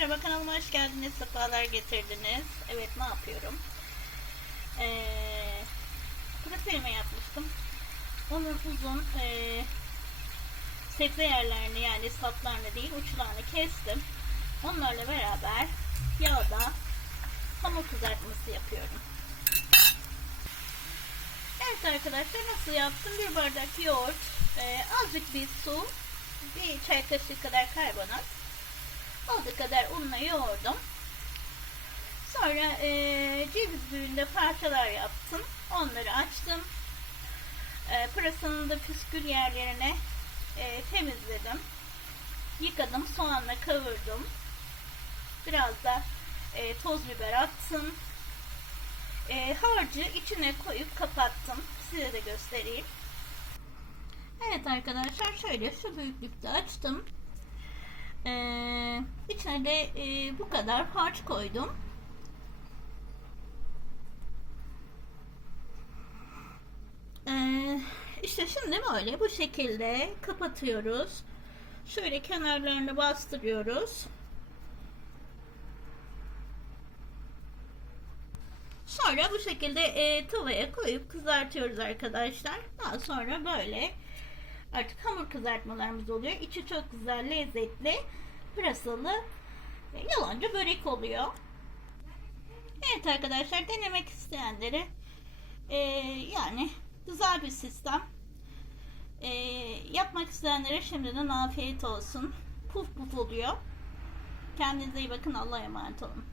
Merhaba kanalıma hoş geldiniz. Sefalar getirdiniz. Evet ne yapıyorum? Ee, kuru yapmıştım. Onun uzun ee, sebze yerlerini yani saplarını değil uçlarını kestim. Onlarla beraber yağda hamur kızartması yapıyorum. Evet arkadaşlar nasıl yaptım? Bir bardak yoğurt, ee, azıcık bir su, bir çay kaşığı kadar karbonat, olduğu kadar unla yoğurdum. Sonra e, ceviz büyüğünde parçalar yaptım. Onları açtım. E, pırasanın da püskül yerlerine e, temizledim. Yıkadım. Soğanla kavurdum. Biraz da e, toz biber attım. E, harcı içine koyup kapattım. Size de göstereyim. Evet arkadaşlar şöyle şu büyüklükte açtım. Ee, içine de e, bu kadar harç koydum. Ee, işte şimdi böyle bu şekilde kapatıyoruz. Şöyle kenarlarını bastırıyoruz. Sonra bu şekilde e, tavaya koyup kızartıyoruz arkadaşlar. Daha sonra böyle artık hamur kızartmalarımız oluyor. İçi çok güzel, lezzetli, pırasalı, yalancı börek oluyor. Evet arkadaşlar denemek isteyenlere e, yani güzel bir sistem. E, yapmak isteyenlere şimdiden afiyet olsun. Puf puf oluyor. Kendinize iyi bakın. Allah'a emanet olun.